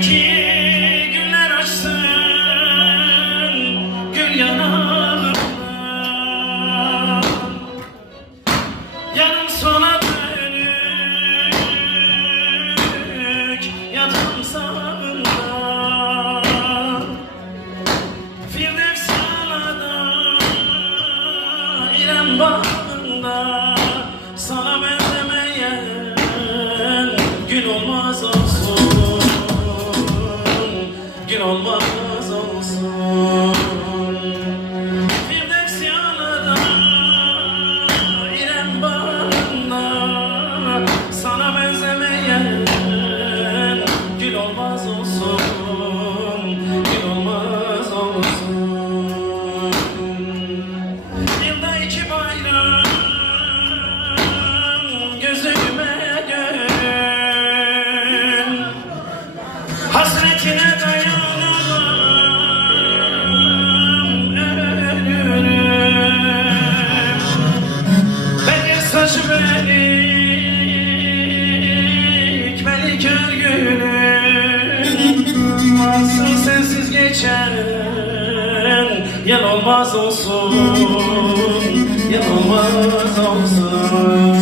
ki güller açsın gül yanağımdan. Yarım sona dönük yadım sağında, Firdevs yalada İrem bağında, sana benzemeyen gün olmaz olsun, gün olmaz olsun. Firdevs yalada İrem bağında, sana benzemeyen gün olmaz olsun, gün olmaz olsun. Yılda iki bayram gözüme gün, hasretine dayanamam, ölürüm. Belki saçı beni kör gülüm, varsın sensiz geçen yıl olmaz olsun, yıl olmaz olsun.